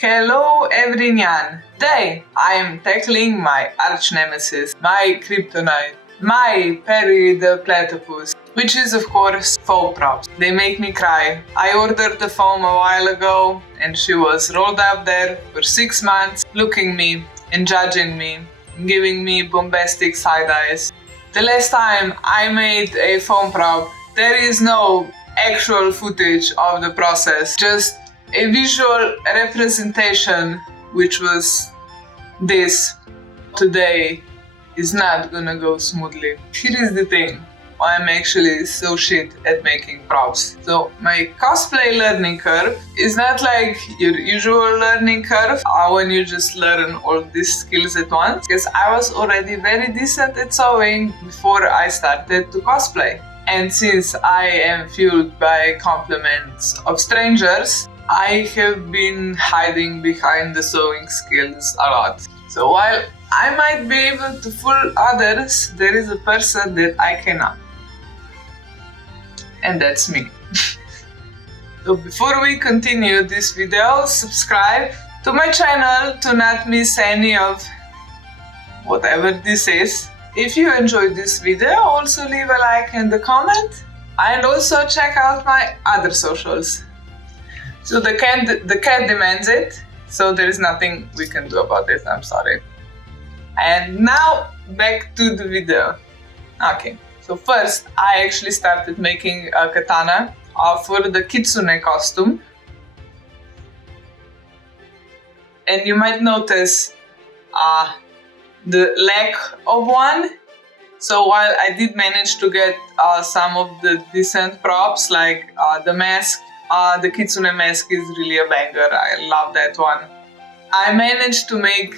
Hello everyone! Today I am tackling my arch nemesis, my kryptonite, my Perry the platypus, which is of course faux props. They make me cry. I ordered the foam a while ago and she was rolled up there for 6 months, looking me and judging me, giving me bombastic side eyes. The last time I made a foam prop, there is no actual footage of the process, just a visual representation, which was this. Today is not gonna go smoothly. Here is the thing, why I'm actually so shit at making props. So my cosplay learning curve is not like your usual learning curve when you just learn all these skills at once, because I was already very decent at sewing before I started to cosplay. And since I am fueled by compliments of strangers, I have been hiding behind the sewing skills a lot. So while I might be able to fool others, there is a person that I cannot. And that's me. So before we continue this video, subscribe to my channel to not miss any of whatever this is. If you enjoyed this video, also leave a like and a comment, and also check out my other socials. So the cat demands it, so there is nothing we can do about it, I'm sorry. And now back to the video. Okay, so first I actually started making a katana for the kitsune costume. And you might notice the lack of one. So while I did manage to get some of the decent props, like the mask, the kitsune mask is really a banger, I love that one. I managed to make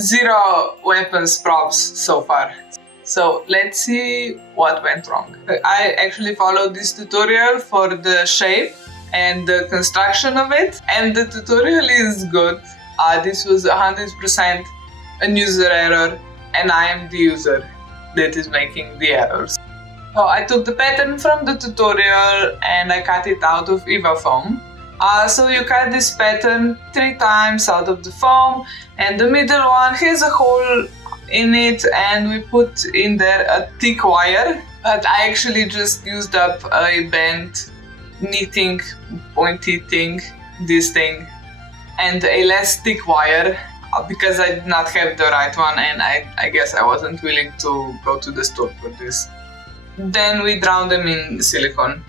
0 weapons props so far. So let's see what went wrong. I actually followed this tutorial for the shape and the construction of it, and the tutorial is good. This was 100% a user error, and I am the user that is making the errors. So I took the pattern from the tutorial and I cut it out of EVA foam. So you cut this pattern 3 times out of the foam, and the middle one has a hole in it, and we put in there a thick wire. But I actually just used up a bent knitting pointy thing, this thing, and a less thick wire, because I did not have the right one, and I guess I wasn't willing to go to the store for this. Then we drown them in silicone.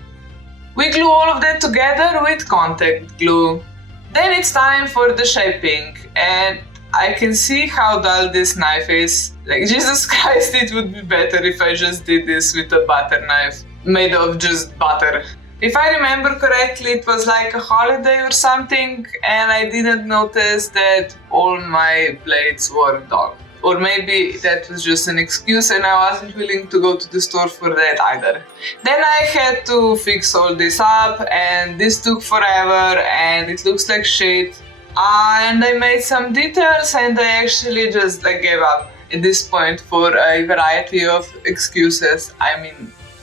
We glue all of that together with contact glue. Then it's time for the shaping, and I can see how dull this knife is. Like, Jesus Christ, it would be better if I just did this with a butter knife made of just butter. If I remember correctly, it was like a holiday or something, and I didn't notice that all my blades were dull. Or maybe that was just an excuse and I wasn't willing to go to the store for that either. Then I had to fix all this up, and this took forever and it looks like shit. And I made some details and I actually just gave up at this point for a variety of excuses,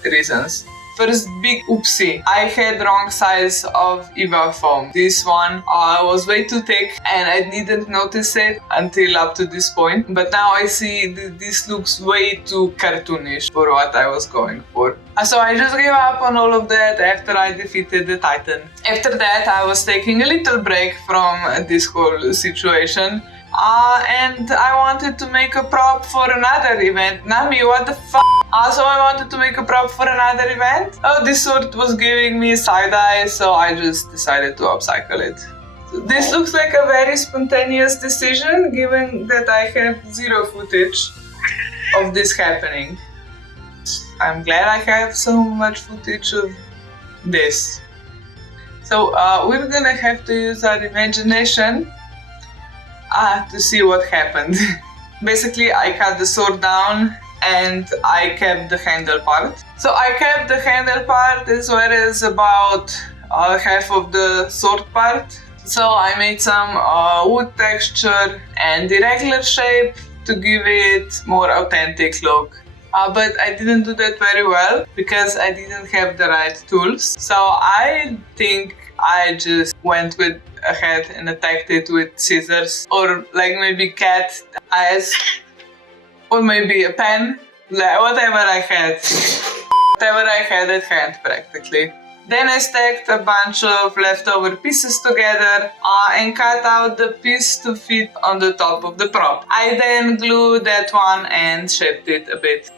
reasons. First big oopsie, I had wrong size of EVA foam. This one was way too thick and I didn't notice it until up to this point. But now I see that this looks way too cartoonish for what I was going for. So I just gave up on all of that after I defeated the Titan. After that I was taking a little break from this whole situation. And I wanted to make a prop for another event. Nami, what the f***? So I wanted to make a prop for another event. Oh, this sword was giving me side eye, so I just decided to upcycle it. So this looks like a very spontaneous decision, given that I have 0 footage of this happening. I'm glad I have so much footage of this. So we're gonna have to use our imagination to see what happened. Basically, I cut the sword down and I kept the handle part. So I kept the handle part as well as about half of the sword part. So I made some wood texture and irregular shape to give it more authentic look. but I didn't do that very well because I didn't have the right tools. So I think I just went with a head and attacked it with scissors, or like maybe cat eyes, or maybe a pen, whatever I had. Whatever I had at hand practically. Then I stacked a bunch of leftover pieces together and cut out the piece to fit on the top of the prop. I then glued that one and shaped it a bit.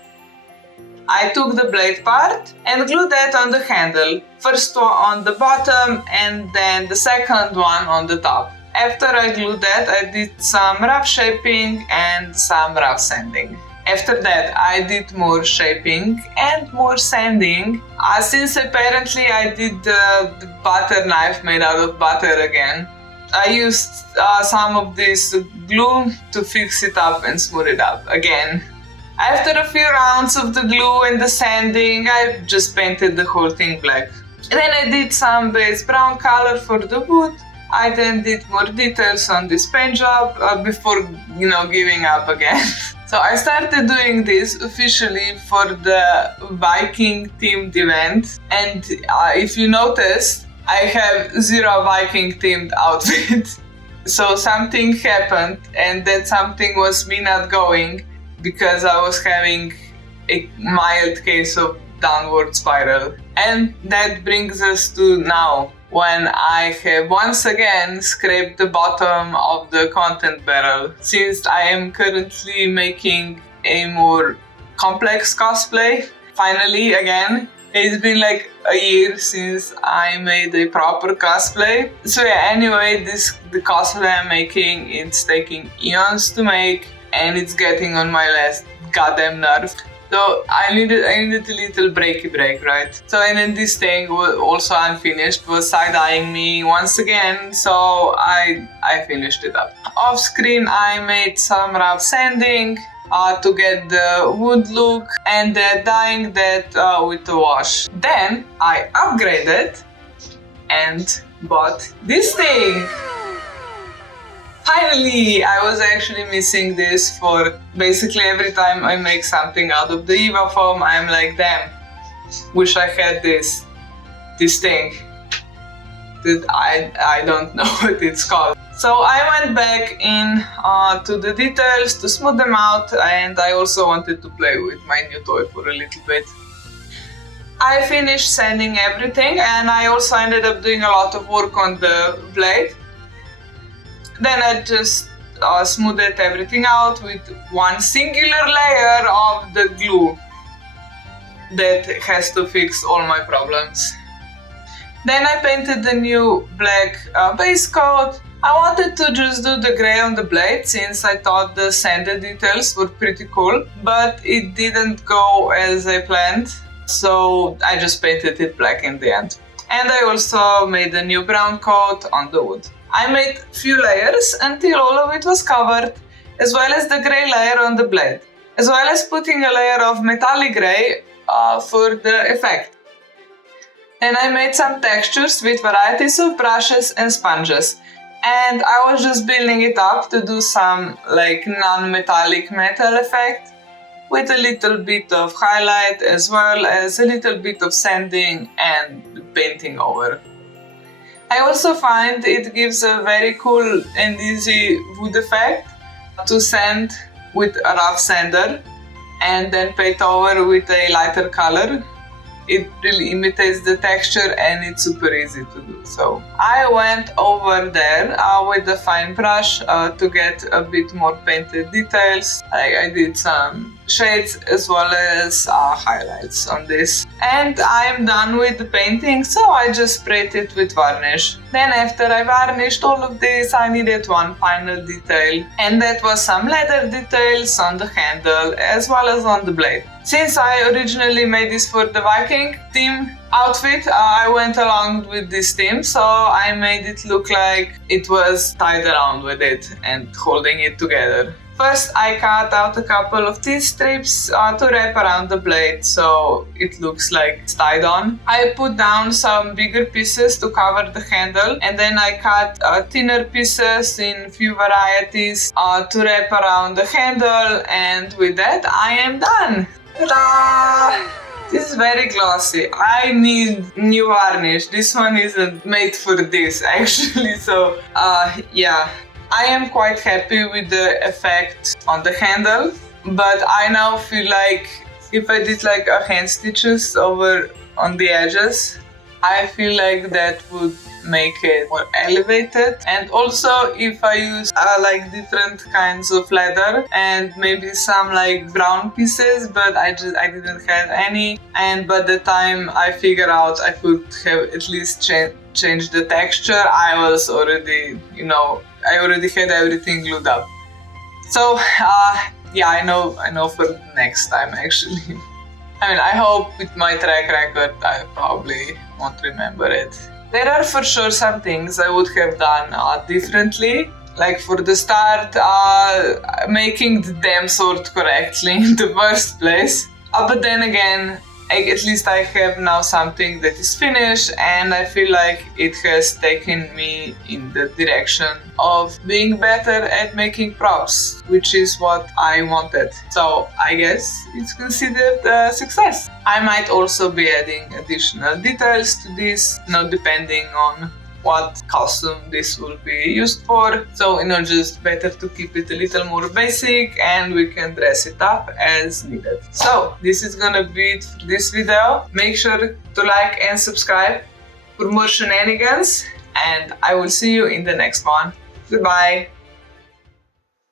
I took the blade part and glued that on the handle, first one on the bottom and then the second one on the top. After I glued that, I did some rough shaping and some rough sanding. After that, I did more shaping and more sanding, since apparently I did the butter knife made out of butter again. I used some of this glue to fix it up and smooth it up again. After a few rounds of the glue and the sanding, I just painted the whole thing black. Then I did some base brown color for the wood. I then did more details on this paint job before, giving up again. So I started doing this officially for the Viking themed event, and if you noticed, I have zero Viking themed outfit. So something happened, and that something was me not going because I was having a mild case of downward spiral. And that brings us to now, when I have once again scraped the bottom of the content barrel, since I am currently making a more complex cosplay. Finally, again, it's been like a year since I made a proper cosplay. So yeah, anyway, the cosplay I'm making, it's taking eons to make, and it's getting on my last goddamn nerve. So I needed a little break, right? So and then this thing was also unfinished, was side-eyeing me once again, so I finished it up. Off screen I made some rough sanding to get the wood look, and dyeing that with a wash. Then I upgraded and bought this thing. Finally, I was actually missing this for basically every time I make something out of the Eva foam. I'm like, damn, wish I had this thing that I don't know what it's called. So I went back in to the details to smooth them out, and I also wanted to play with my new toy for a little bit. I finished sanding everything, and I also ended up doing a lot of work on the blade. Then I just smoothed everything out with one singular layer of the glue that has to fix all my problems. Then I painted the new black base coat. I wanted to just do the grey on the blade since I thought the sanded details were pretty cool, but it didn't go as I planned, so I just painted it black in the end. And I also made a new brown coat on the wood. I made few layers until all of it was covered, as well as the grey layer on the blade, as well as putting a layer of metallic grey for the effect. And I made some textures with varieties of brushes and sponges, and I was just building it up to do some like non-metallic metal effect with a little bit of highlight as well as a little bit of sanding and painting over. I also find it gives a very cool and easy wood effect to sand with a rough sander and then paint over with a lighter color. It really imitates the texture and it's super easy to do. So I went over there with the fine brush to get a bit more painted details. I did some shades as well as highlights on this. And I'm done with the painting, so I just sprayed it with varnish. Then after I varnished all of this, I needed one final detail, and that was some leather details on the handle as well as on the blade. Since I originally made this for the Viking theme outfit, I went along with this theme, so I made it look like it was tied around with it and holding it together. First, I cut out a couple of these strips to wrap around the blade so it looks like it's tied on. I put down some bigger pieces to cover the handle, and then I cut thinner pieces in few varieties to wrap around the handle, and with that I am done. Ta-da! This is very glossy. I need new varnish. This one isn't made for this actually. So yeah, I am quite happy with the effect on the handle, but I now feel like if I did like a hand stitches over on the edges, I feel like that would make it more elevated. And also if I use like different kinds of leather and maybe some like brown pieces, but I didn't have any, and by the time I figure out I could have at least change the texture, I was already, I already had everything glued up. So yeah, I know for next time actually. I mean, I hope with my track record I probably won't remember it. There are for sure some things I would have done differently. Like for the start, making the damn sword correctly in the first place. But then again, at least I have now something that is finished, and I feel like it has taken me in the direction of being better at making props, which is what I wanted. So I guess it's considered a success. I might also be adding additional details to this, depending on what costume this will be used for. So, just better to keep it a little more basic, and we can dress it up as needed. So, this is gonna be it for this video. Make sure to like and subscribe for more shenanigans, and I will see you in the next one. Goodbye!